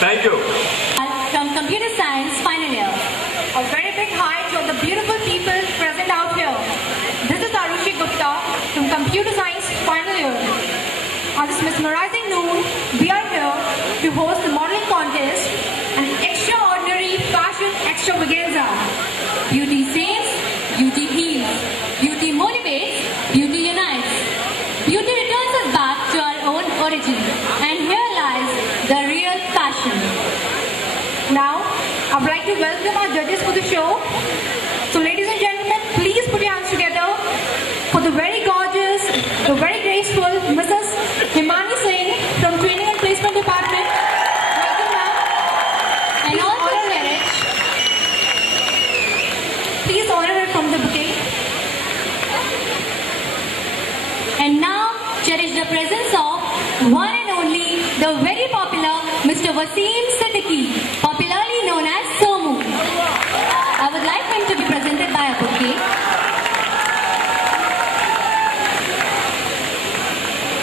Thank you. From Computer Science final year. A very big hi to all the beautiful people present out here. This is Arushi Gupta from Computer Science final year. On this mesmerizing noon, we are here to host the modeling contest, an extraordinary fashion extravaganza. Beauty saves, beauty heals, beauty motivates, beauty unites. Beauty returns us back to our own origin, and here lies the real fashion. Now, I would like to welcome our judges for the show. So ladies and gentlemen, please put your hands together for the very gorgeous, the very graceful Mrs. Himani Singh from Training and Placement Department. Welcome ma'am. And also marriage. Please honor her from the bouquet. And now, cherish the presence of one and only, the very popular Mr. Wasim Siddiqui, popularly known as Somu. I would like him to be presented by a bouquet.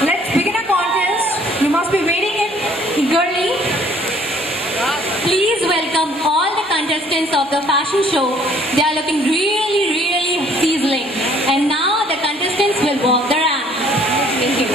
Let's begin our contest. You must be waiting it eagerly. Please welcome all the contestants of the fashion show. They are looking really sizzling. And now the contestants will walk the ramp. Thank you.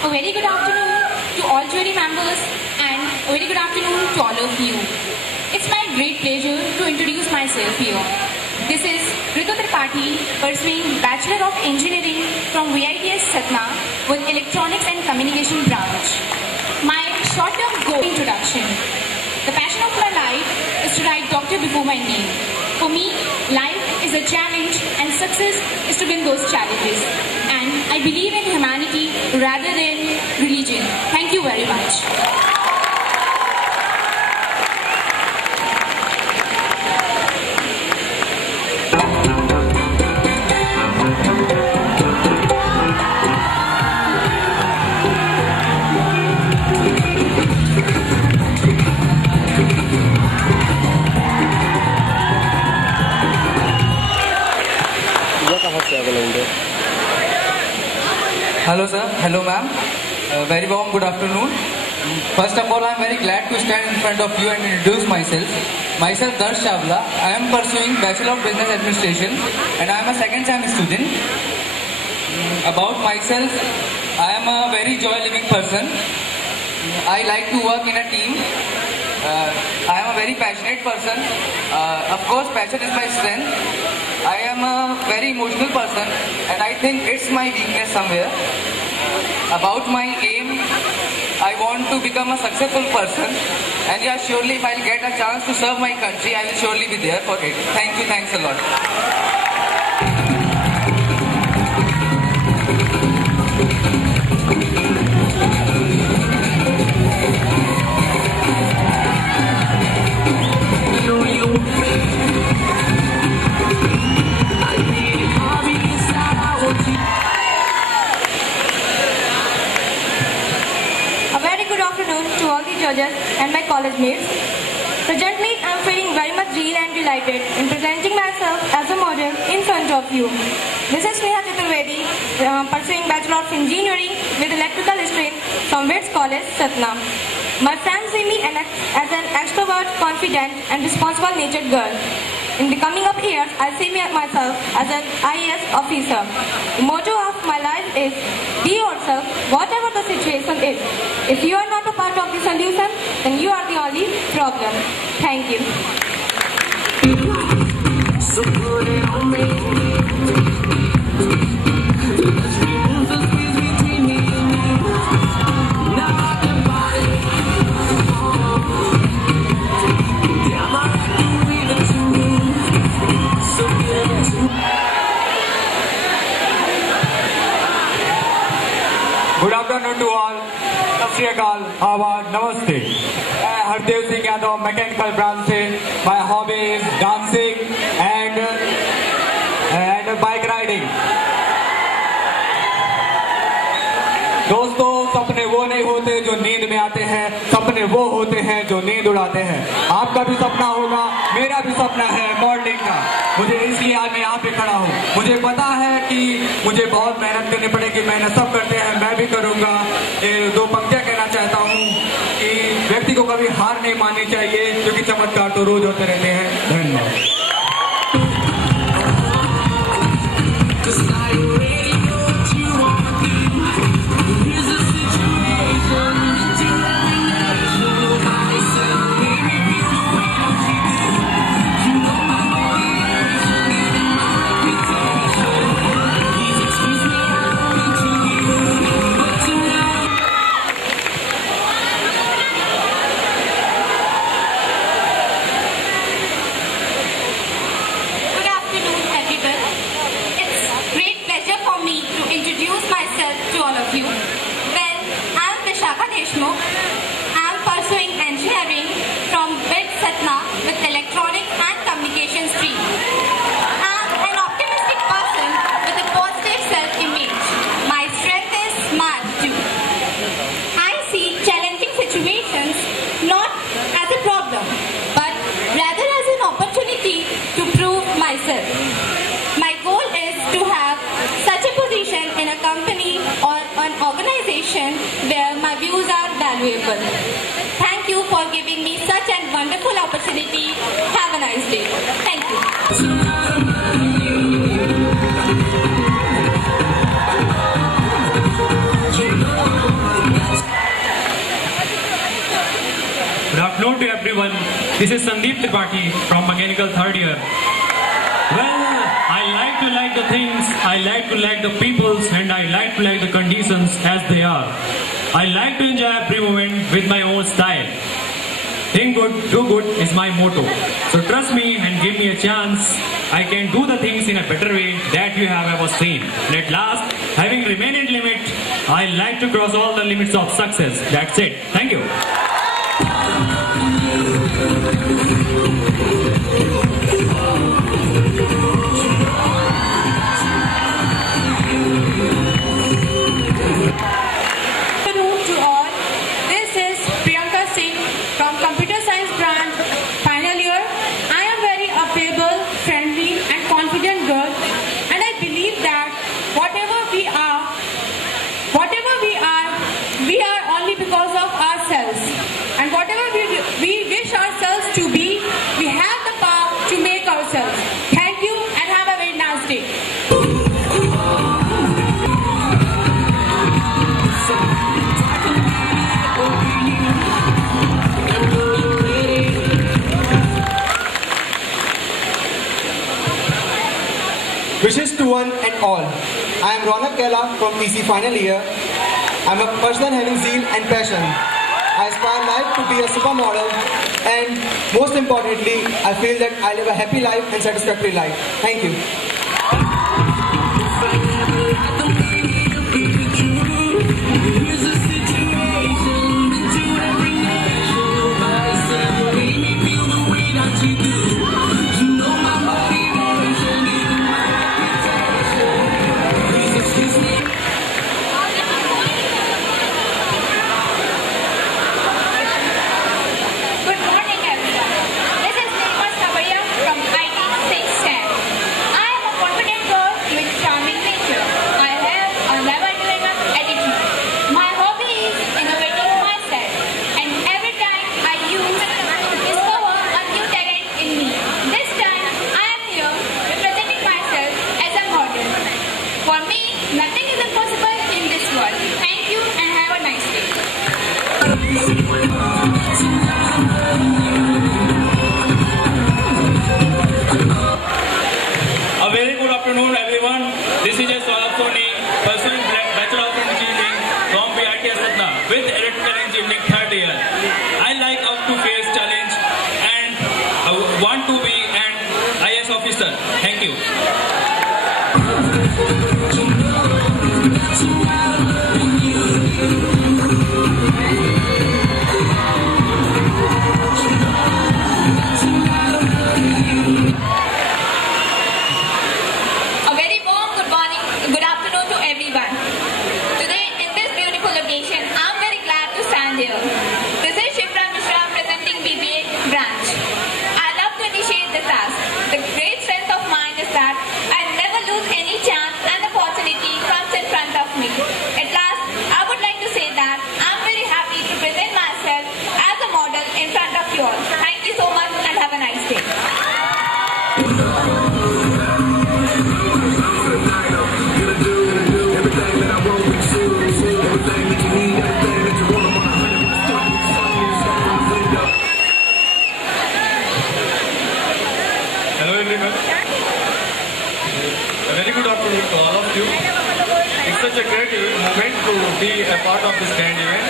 A very good afternoon to all jury members and a very good afternoon to all of you. It's my great pleasure to introduce myself here. This is Ritu Tripathi, pursuing Bachelor of Engineering from VITS Satna with Electronics and Communication branch. My short-term goal introduction. The passion of my life is to write doctor before my name. For me, life is a challenge and success is to win those challenges. And I believe in humanity rather than religion. Thank you very much. Hello sir, hello ma'am. Very warm good afternoon. First of all, I am very glad to stand in front of you and introduce myself. Myself Darsh Chawla. I am pursuing Bachelor of Business Administration and I am a second time student. About myself, I am a very joy-living person. I like to work in a team. I am a very passionate person. Of course, passion is my strength. I am a very emotional person and I think it's my weakness somewhere. About my aim, I want to become a successful person and yeah, surely if I'll get a chance to serve my country, I will surely be there for it. Thank you, thanks a lot. To all the judges and my college mates. Presently, I am feeling very much real and delighted in presenting myself as a model in front of you. This is Sneha Chaturvedi, pursuing Bachelor of Engineering with Electrical Stream from WITS College, Satna. My friends see me as an extrovert, confident and responsible natured girl. In the coming up years, I see myself as an IAS officer. The motto of my life is, be yourself, whatever the situation is. If you are not a part of the solution, then you are the only problem. Thank you. So put it on me. Now I can buy it. Namaskar, Award, Namaste. Hardev Singh Yadav, mechanical branch से. My hobby is dancing and bike riding. दोस्तों, सपने वो नहीं होते जो नींद में आते हैं, सपने वो होते हैं जो नींद उड़ाते हैं. आपका भी सपना होगा, मेरा भी सपना है मॉडलिंग का. मुझे इसलिए आज मैं यहाँ पे खड़ा हूँ. मुझे पता है कि मुझे बहुत मेहनत करनी पड़ेगी. मेहनत सब करते हैं, मैं भी करूँगा. दो पंक्तियाँ कहना चाहता हूँ कि व्यक्ति को कभी हार नहीं माननी चाहिए, क्योंकि चमत्कार तो रोज होते रहते हैं. धन्यवाद. I'm pursuing engineering from BIT Satna with electronics and communication stream. I'm an optimistic person with a positive self-image. My strength is my attitude. I see challenging situations not as a problem, but rather as an opportunity to prove myself. My goal is to have such a position in a company or an organization where my views are valuable. Thank you for giving me such a wonderful opportunity. Have a nice day. Thank you. Good afternoon to everyone. This is Sandeep Tripathi from Mechanical Third Year. Well, I like the things, I like the peoples, and I like the conditions as they are. I like to enjoy every moment with my own style. Think good, do good is my motto. So trust me and give me a chance. I can do the things in a better way that you have ever seen. And at last, having remained in limit, I like to cross all the limits of success. That's it. Thank you. Wishes to one and all. I am Ronak Kela from PC final year. I am a person having zeal and passion. I aspire life to be a supermodel, and most importantly, I feel that I live a happy life and satisfactory life. Thank you. A very good afternoon, everyone. This is Saurabh Soni, pursuing Bachelor of Engineering from BIT Satna with Electrical Engineering third year. I like to face challenge and want to be an IAS officer. Thank you. A very good afternoon to all of you. It's such a great moment to be a part of this grand event.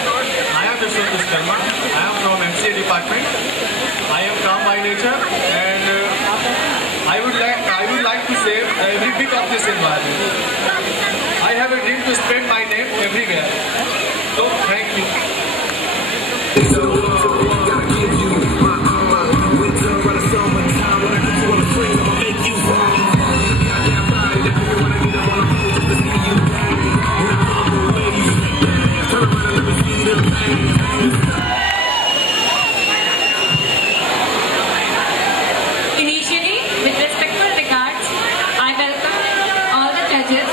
I am Vishnu Sharma. I am from MCA department. I am calm by nature, and I would like to save every bit of this environment. I have a dream to spread my name everywhere. So thank you. Initially, with respectful regards, I welcome all the judges.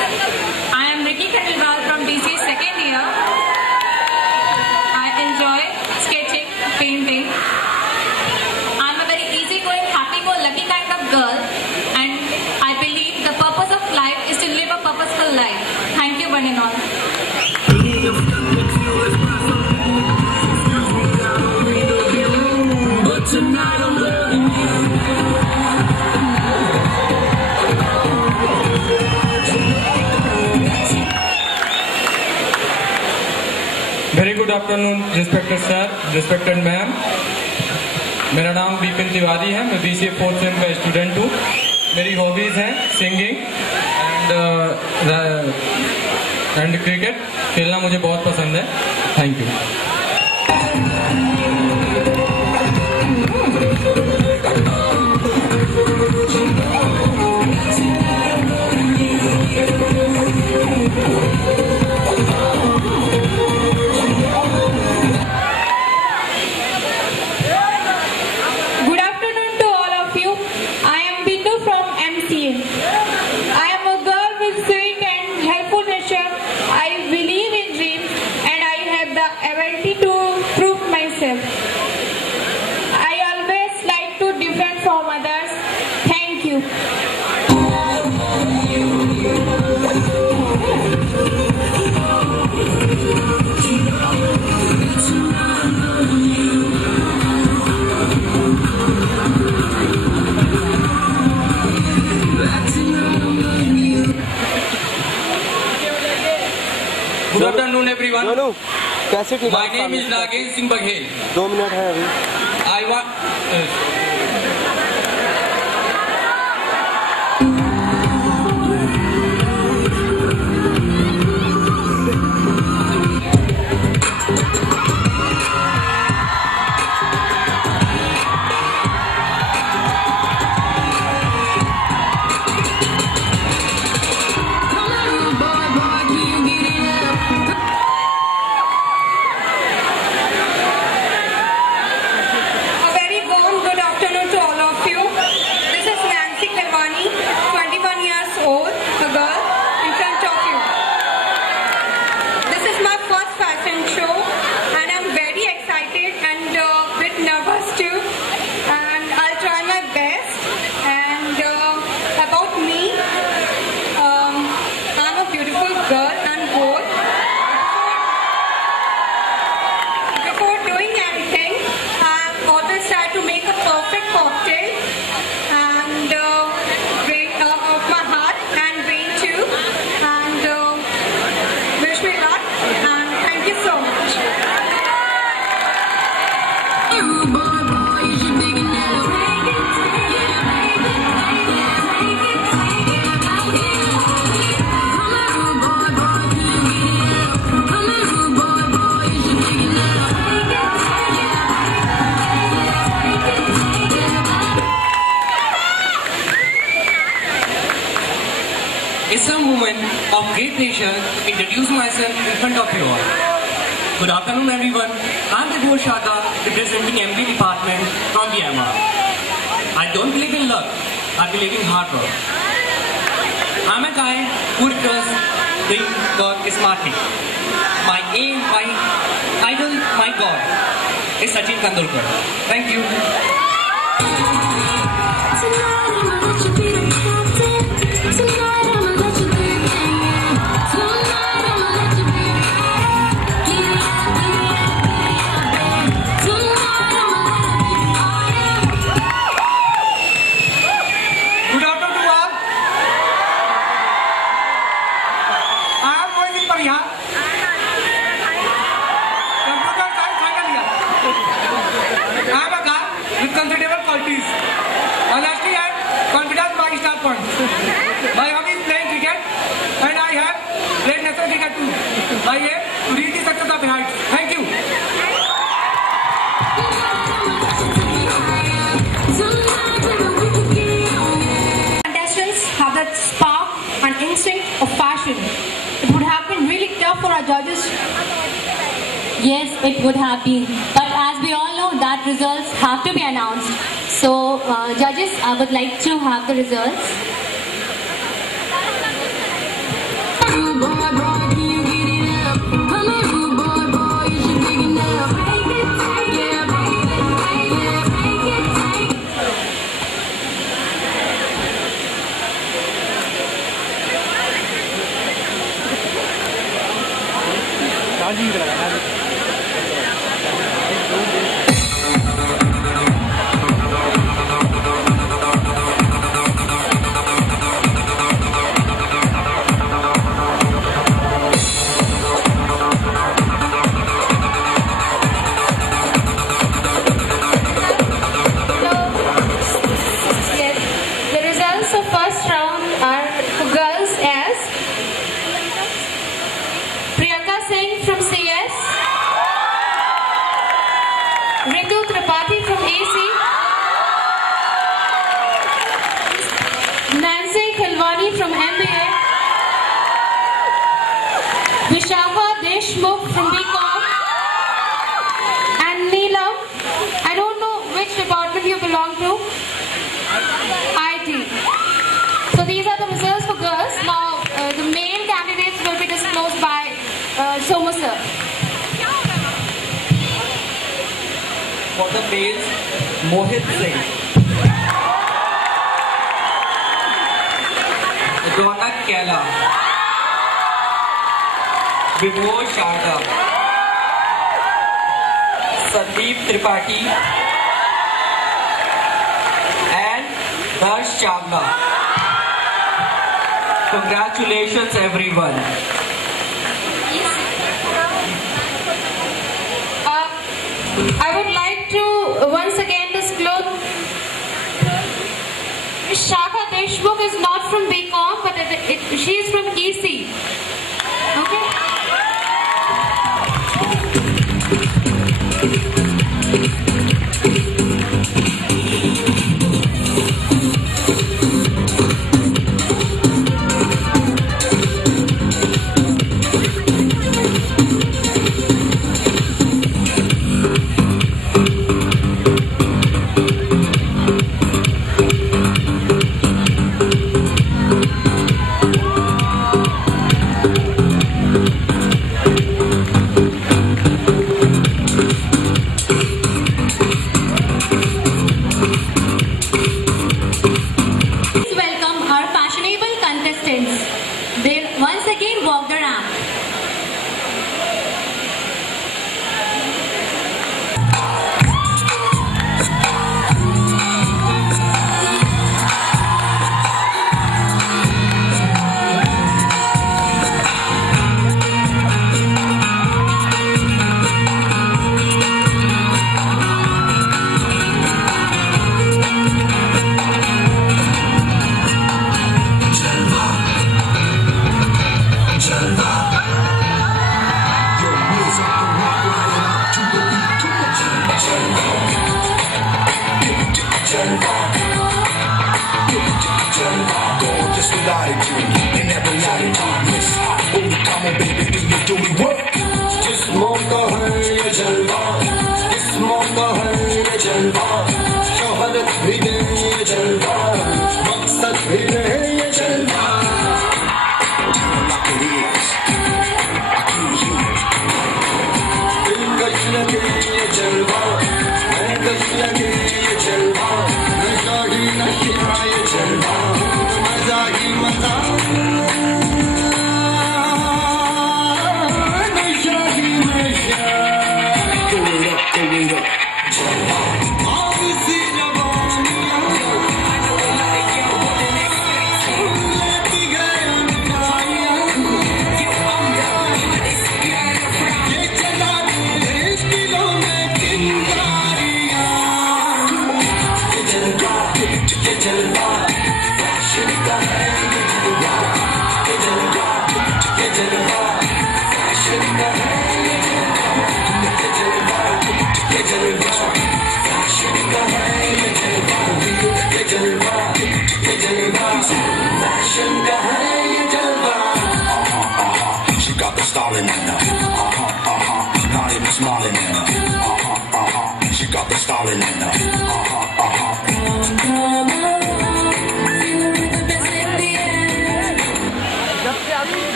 I am Ricky Khandelwal from BCA second year. I enjoy sketching, painting. I'm a very easygoing, happy-go-lucky kind of girl, and I believe the purpose of life is to live a purposeful life. Thank you, one and all. Tonight I'm loving you. Very good afternoon respected sir, respected ma'am. मेरा नाम विपिन तिवारी है। मैं BCA 4th same का student हूँ। मेरी hobbies हैं singing and cricket. खेलना मुझे बहुत पसंद है। Thank you. Good afternoon to all of you. I am Bindu from MCA. I am a girl with sweet and helpful nature. I believe in dreams and I have the ability to prove myself. I always like to different from others. Thank you. Good afternoon, everyone. Cassette My name is Nagen Singh Baghel. 2 minute है अभी। I want. A very warm good afternoon to all of you. This is Nancy Kalwani, 21 years old, a girl in front of you. This is my first fashion show and I'm very excited and a bit nervous too. And I'll try my best. And about me, I'm a beautiful girl and boy. Before doing anything, I always try to make a perfect cocktail and bring of my heart and brain too. And wish me luck and thank you so much. It's a moment of great pleasure to introduce myself in front of you all. Good afternoon, everyone. I'm Vibhor Shada, representing MB department from Myanmar. I don't believe in luck. I believe in hard work. I'm a guy who does doing work smartly. My aim, my idol, my God is Sachin Tendulkar. Thank you. Good afternoon, hobbies. Honesty and confidence my star points. My hobby is playing cricket and I have played national cricket too. I aim to reach the success of heights. Thank you. Contestants have that spark and instinct of passion. It would have been really tough for our judges. Yes, it would have been. But as we all know, that results have to be announced. So, judges, I would like to have the results. Vishakha Deshmukh from BCom, and Neelam, I don't know which department you belong to, IT. So these are the results for girls. Now the male candidates will be disclosed by Soma sir. For the males, Mohit Singh, Ronak Kela, Vibhor Sharda, Sandeep Tripathi, and Darsh Chavla. Congratulations, everyone. I would like to once again disclose Vishakha Deshmukh is not from BCom, but she is from EC. Okay?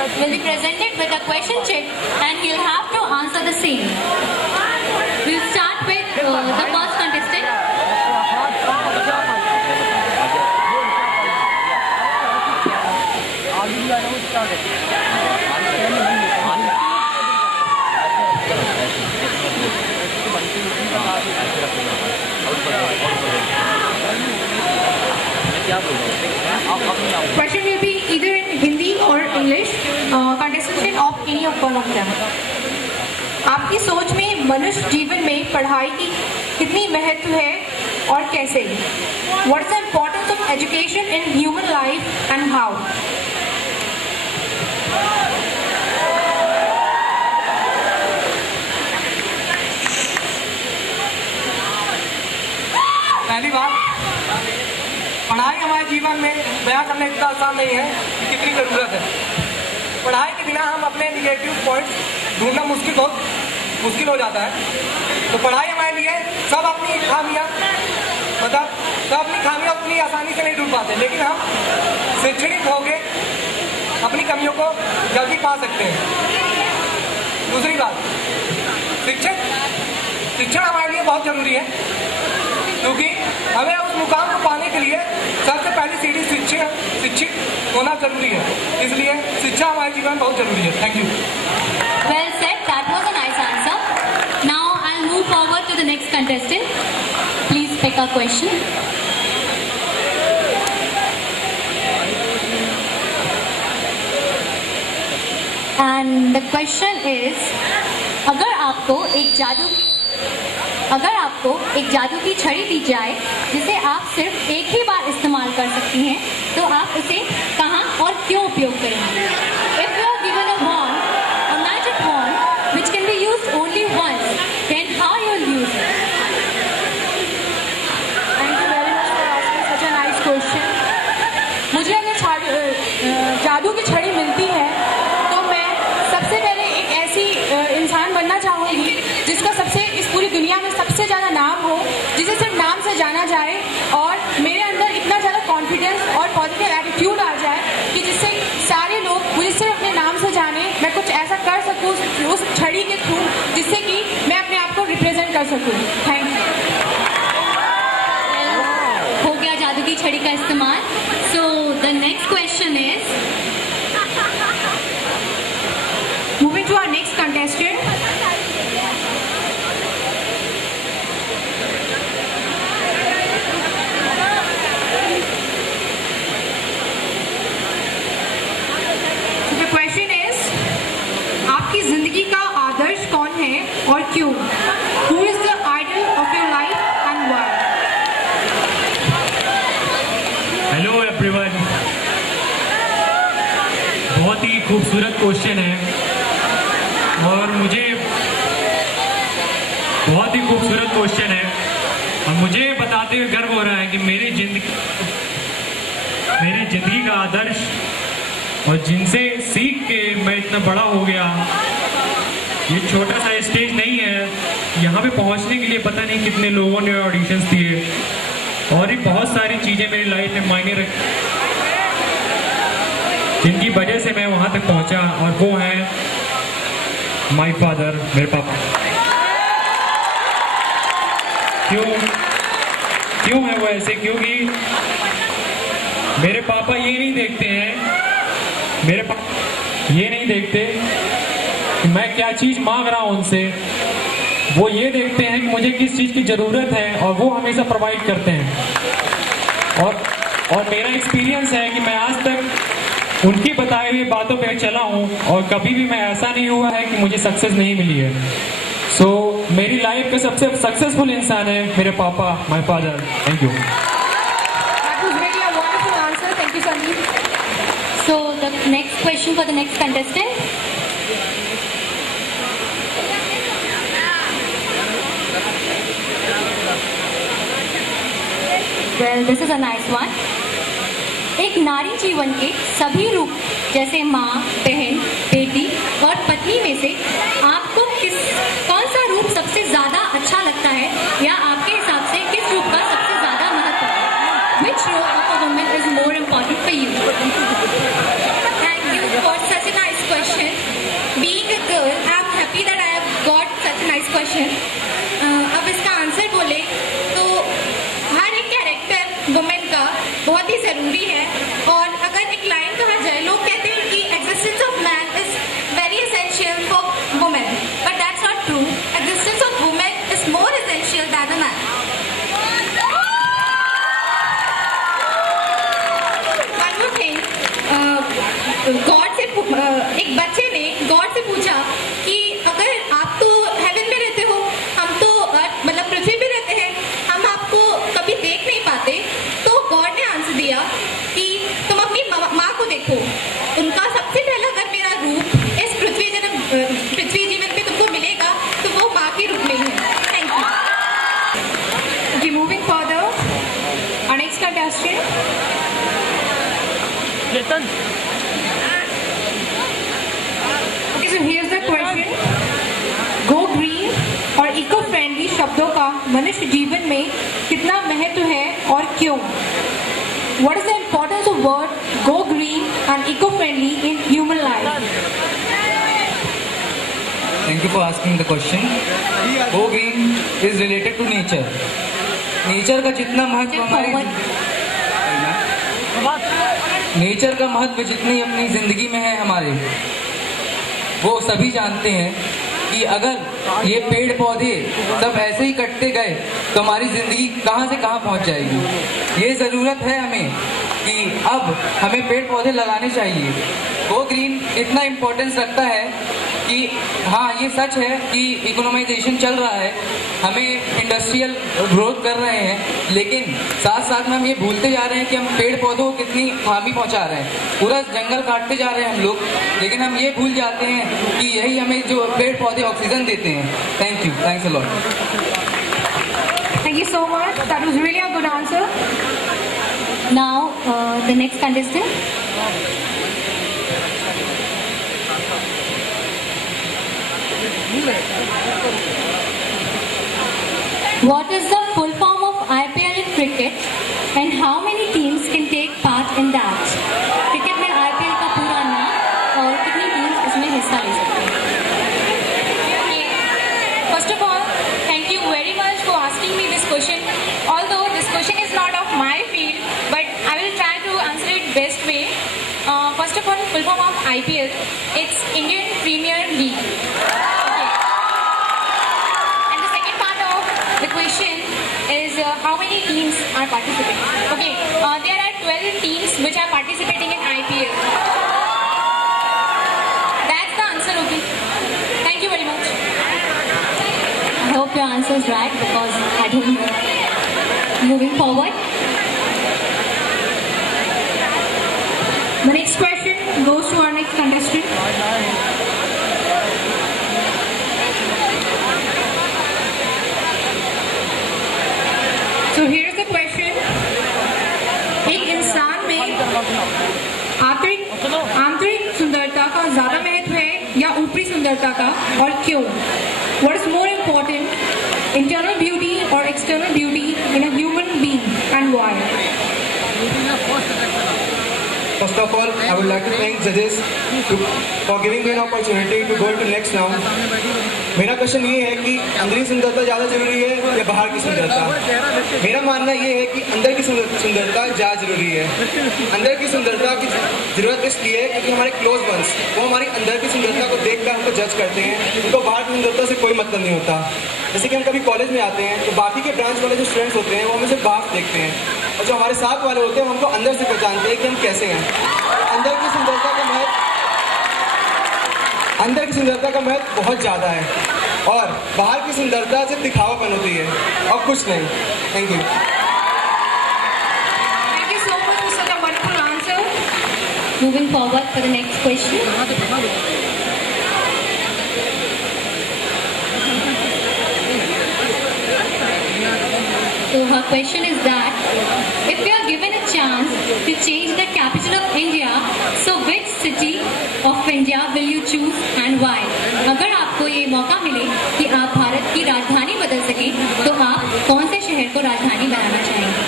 will be presented with a question chip and he'll have to answer the same. We'll start with the first contestant. Question will be either in Hindi or English. Contestant of any of one of them. आपकी सोच में मनुष्य जीवन में पढ़ाई की कितनी महत्व है और कैसे? What is the importance of education in human life and how? पहली बात, पढ़ाई हमारे जीवन में बयां करना इतना आसान नहीं है कि कितनी ज़रूरत है। पढ़ाई के बिना हम अपने निगेटिव पॉइंट्स ढूंढना मुश्किल हो जाता है। तो पढ़ाई हमारे लिए सब अपनी खामियां उतनी आसानी से नहीं ढूंढ पाते, लेकिन हम शैक्षणिक होके अपनी कमियों को जल्दी पा सकते हैं। दूसरी बात, शिक्षण हमारे लिए बहुत जरूरी है, क्योंकि हमें उस मुकाम को पाने के लिए सबसे पहली सीढ़ी शिक्षित होना जरूरी है। इसलिए शिक्षा हमारे जीवन में बहुत जरूरी है। Thank you. Well said. That was a nice answer. Now I'll move forward to the next contestant. Please pick a question. And the question is, अगर आपको एक जादू की छड़ी दी जाए जिसे आप सिर्फ एक ही बार इस्तेमाल कर सकती हैं, तो आप उसे कहाँ और क्यों उपयोग करेंगे? If you are given a wand, a magic wand, which can be used only once, then how you will use it? Thank you very much for asking such a nice question. मुझे अगर जादू की छड़ी मिलती है तो मैं सबसे पहले एक ऐसी इंसान बनना चाहूँगी जिसका इस पूरी दुनिया में सबसे ज़्यादा नाम हो, जिसे सिर्फ नाम से जाना जाए और मेरे अंदर इतना ज़्यादा कॉन्फिडेंस और पॉजिटिव एटीट्यूड आ जाए कि जिससे सारे लोग मुझे सिर्फ अपने नाम से जाने। मैं कुछ ऐसा कर सकूँ उस छड़ी के थ्रू जिससे कि मैं अपने आप को रिप्रेजेंट कर सकूँ। Thank you. हो गया जादू की छड़ी का इस्तेमाल। So the next question is, moving to our next contestant. आपकी जिंदगी का आदर्श कौन है और क्यों? Who is the idol of your life and why? Hello everyone, बहुत ही खूबसूरत क्वेश्चन है और मुझे बहुत ही खूबसूरत क्वेश्चन है और मुझे बताते हुए गर्व हो रहा है कि मेरी जिंदगी का आदर्श और जिनसे सीख के मैं इतना बड़ा हो गया, ये छोटा सा स्टेज नहीं है। यहाँ पे पहुँचने के लिए पता नहीं कितने लोगों ने ऑडिशंस दिए और भी बहुत सारी चीज़ें मेरी लाइफ में मायने रखी, जिनकी वजह से मैं वहाँ तक पहुँचा, और वो है माय फादर, मेरे पापा। क्यों है वो ऐसे? क्योंकि मेरे पापा ये नहीं देखते कि मैं क्या चीज मांग रहा हूं उनसे, वो ये देखते हैं कि मुझे किस चीज की जरूरत है और वो हमेशा प्रोवाइड करते हैं। और मेरा एक्सपीरियंस है कि मैं आज तक उनकी बताई हुई बातों पे चला हूं और कभी भी मैं ऐसा नहीं हुआ है कि मुझे सक्सेस नहीं मिली है। सो मेरी लाइफ के सबसे सक्सेसफुल इंसान है मेरे पापा, my father. Thank you. So the next question for the next contestant. Well, this is a nice one. एक नारी जीवन के सभी रूप जैसे माँ, बहन, बेटी और पत्नी में से आपको कौन सा रूप सबसे ज्यादा अच्छा लगता है, या आपके हिसाब से किस रूप का सबसे ज्यादा महत्व है? Which role of a woman is more important for you? Thank you for such a nice बहुत ही ज़रूरी है। और अगर एक लाइन कहा जाए, लोग कहते हैं कि existence of man is very essential for women, but that's not true. Existence of women is more essential then a man. One more thing, एक बच्चे ने गॉड से पूछा कि अगर आप तो हेवन में रहते हो, हम तो मतलब पृथ्वी पे रहते हैं, हम आपको कभी देख नहीं पाते, तो गॉड ने आंसर दिया कि तुम अपनी माँ को देखो, उनका सबसे पहला अगर मेरा रूप इस पृथ्वी जीवन पे तुमको मिलेगा तो वो माँ के रूप में ही है। Thank you. Okay, moving further, our next contestant. Okay, so here's the question. Go green और इको फ्रेंडली शब्दों का मनुष्य जीवन में कितना महत्व है और क्यों? What is the importance of word go green and eco friendly in human life? Thank you for asking the question. Go green is related to nature. Nature का जितना महत्व नेचर का महत्व जितनी अपनी जिंदगी में है हमारे, वो सभी जानते हैं कि अगर ये पेड़ पौधे सब ऐसे ही कटते गए तो हमारी जिंदगी कहाँ से कहाँ पहुँच जाएगी। ये ज़रूरत है हमें कि अब हमें पेड़ पौधे लगाने चाहिए। गो ग्रीन इतना इम्पोर्टेंस रखता है कि हाँ, ये सच है कि इकोनॉमाइजेशन चल रहा है, हमें इंडस्ट्रियल ग्रोथ कर रहे हैं, लेकिन साथ साथ में हम ये भूलते जा रहे हैं कि हम पेड़ पौधों को कितनी हानि पहुंचा रहे हैं। पूरा जंगल काटते जा रहे हैं हम लोग, लेकिन हम ये भूल जाते हैं कि यही हमें जो पेड़ पौधे ऑक्सीजन देते हैं। Thank you, thanks a lot. Thank you so much. That was really a good answer. Now, the next contestant. What is the full form of IPL in cricket and how many teams can take part in that? Cricket में IPL का पूरा नाम और कितनी teams इसमें हिस्सा ले सकती हैं? First of all, thank you very much for asking me this question. Although this question is not of my field, but I will try to answer it best way. First of all, full form of IPL, it's Indian Premier League. Okay. And the second part of the question is how many teams are participating. Okay, there are 12 teams which are participating in IPL. That's the answer, okay. Thank you very much. I hope your answer is right because I don't know. Moving forward. The next question goes to our next contestant. So here's the question. एक इंसान में आंतरिक सुंदरता का ज्यादा महत्व है या ऊपरी सुंदरता का, और क्यों? What is more important, internal beauty or external beauty in a human being, and why? First of all, I would like to thank judges for giving me an opportunity to go to next round. मेरा question ये है कि अंदर की सुंदरता ज़्यादा जरूरी है या बाहर की सुंदरता? मेरा मानना ये है कि अंदर की सुंदरता ज़्यादा जरूरी है। अंदर की सुंदरता की जरूरत इसलिए है क्योंकि हमारे क्लोज वंस वो हमारी अंदर की सुंदरता को देखकर हमको जज करते हैं, उनको बाहर की सुंदरता से कोई मतलब नहीं होता। जैसे कि हम कभी कॉलेज में आते हैं तो बाकी के ब्रांच वाले जो स्टूडेंट्स होते हैं वो हमें सिर्फ बाहर देखते हैं, और जो हमारे साथ वाले होते हैं वो हमको अंदर से पहचानते हैं कि हम कैसे हैं। अंदर की सुंदरता का महत्व बहुत ज़्यादा है, और बाहर की सुंदरता सिर्फ दिखावापन होती है और कुछ नहीं। Thank you. Thank you so much for such a wonderful answer. Moving forward for the next question. So her question is that if you are given a chance to change the capital of India, so which city of India will you choose and why? अगर आपको ये मौका मिले कि आप भारत की राजधानी बदल सकें, तो आप कौन से शहर को राजधानी बनाना चाहेंगे?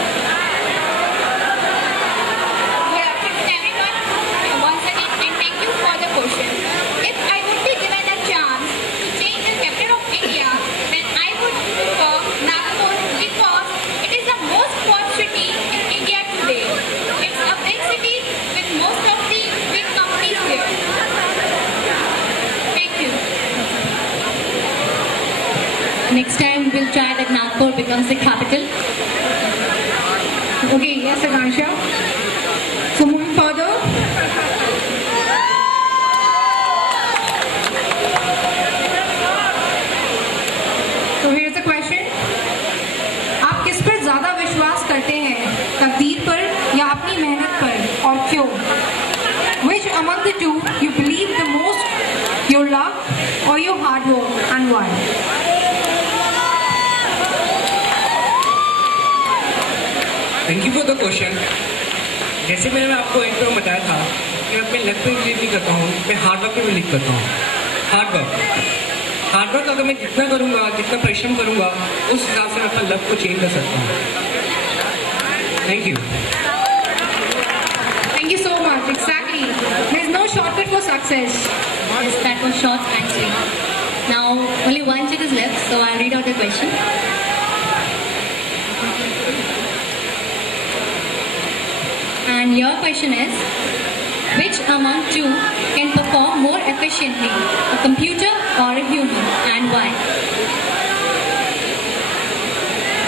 Good afternoon, everyone. Once again, and thank you for the question. If I would be given a chance to change the capital of India, then I would prefer Nagpur because it is the most populous city in India today. Nagpur becomes the capital? Okay, yes, Akansha. So moving further. So here's the question. आप किस पर ज्यादा विश्वास करते हैं, तकदीर पर या अपनी मेहनत पर, और क्यों? Which among the two you believe the most, your luck or your hard work, and why? Thank you for the question. जैसे मैंने आपको इंट्रो में बताया था कि मैं अपने लक पे बिलीव नहीं करता हूँ, मैं हार्ड वर्क पे बिलीव करता हूँ। हार्ड वर्क अगर मैं जितना करूँगा, जितना परिश्रम करूँगा, उस हिसाब से मैं अपना लक को चेंज कर सकता हूँ। Thank you. Thank you so much. Exactly. There is no shortcut for success. Yes, that was short actually. Now only one check is left, so I'll read out the question. And your question is, which among two can perform more efficiently, a computer or a human, and why?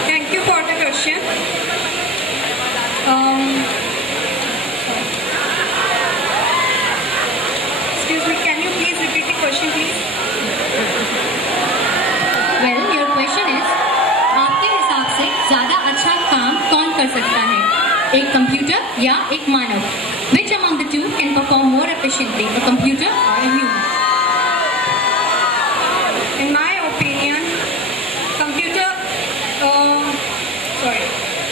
Thank you for the question. Excuse me, can you please repeat the question, please? Well, your question is, आपके हिसाब से ज़्यादा अच्छा काम कौन कर सकता है, एक कंप्यूटर या एक मानव? Which among the two can perform more efficiently, a computer or a human? In my opinion, computer,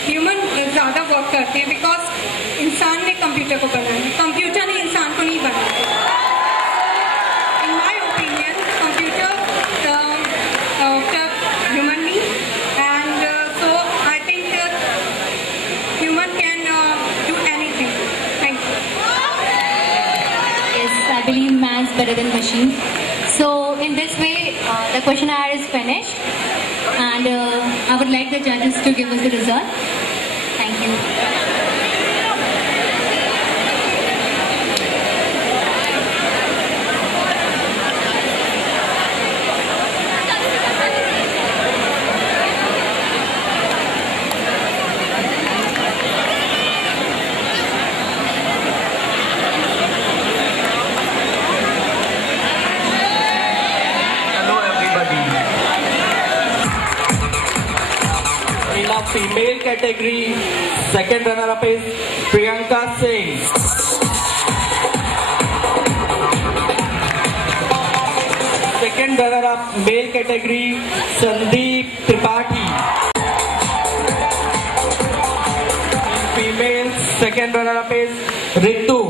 human ज़्यादा वर्क करते हैं, बिकॉज इंसान ने कंप्यूटर को बनाया, कंप्यूटर ने इंसान को नहीं बनाया। In my opinion, computer took human me, and so I think human can do anything. Thank you. Yes, I believe man's better than machine. So in this way, the questionnaire is finished, and I would like the judges to give us the result. Thank you. Hello everybody. In a female category, second runner-up is Priyanka Singh. Second runner-up, male category, Sandeep Tripathi. In female, second runner-up is Ritu.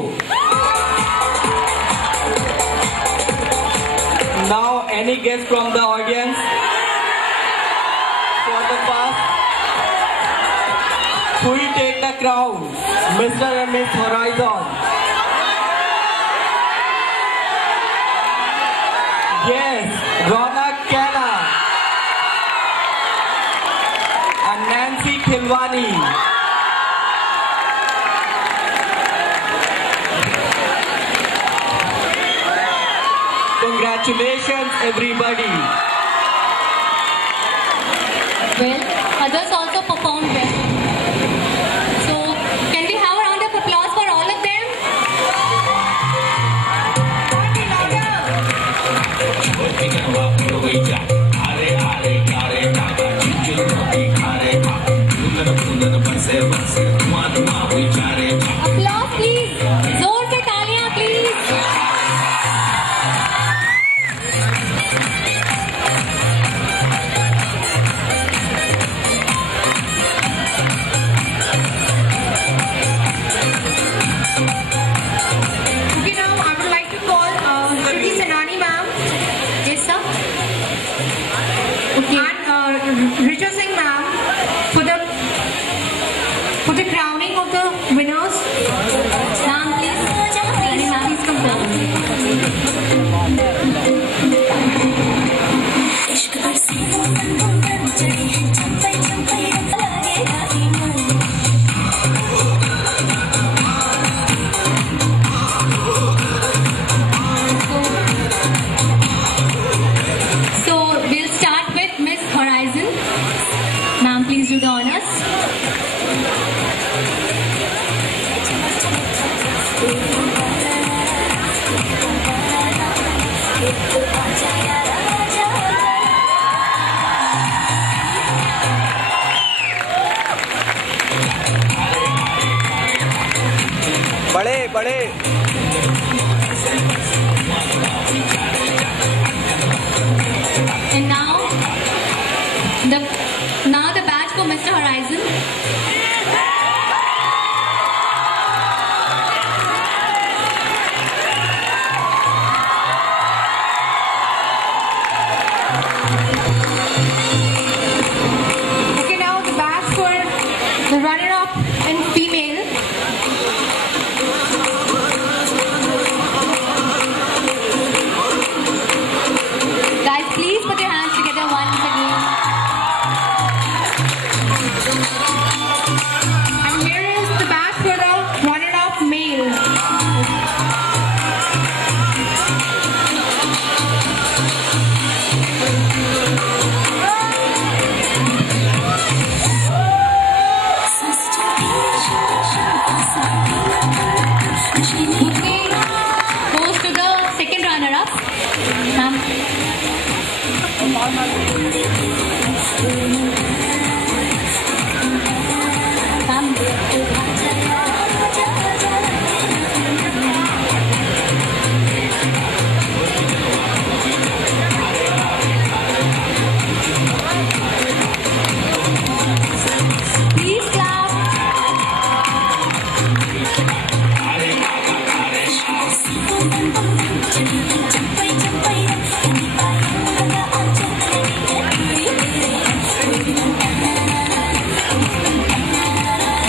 Now, any guess from the audience for the first? Who will take the crown? Mr. and Miss Horizon. Yes, Ronak Kela and Nancy Khilwani. Congratulations, everybody. Well, others also performed well. So, can we have a round of applause for all of them? Applause, please. जोर से तालियां, please. Okay, now I would like to call Shruti Senani ma'am. Yes, sir. And Richa Singh ma'am for the crowning of the winners. Ma'am, please. Please come forward. So we'll start with Miss Horizon. the honors. बड़े बड़े And now the badge for Mr. Horizon. Okay, now the badge for the runner-up in female. Guys, please put your hands together once again. And here is the badge for the runner-up male. Bouquet goes to the second runner-up. Ma'am. Please clap.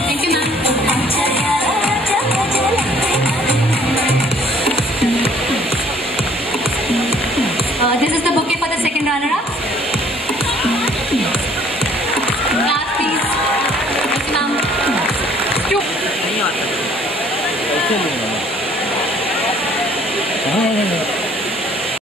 Thank you, ma'am. This is the bouquet for the second runner-up. Class, please. Yes, ma'am. Two.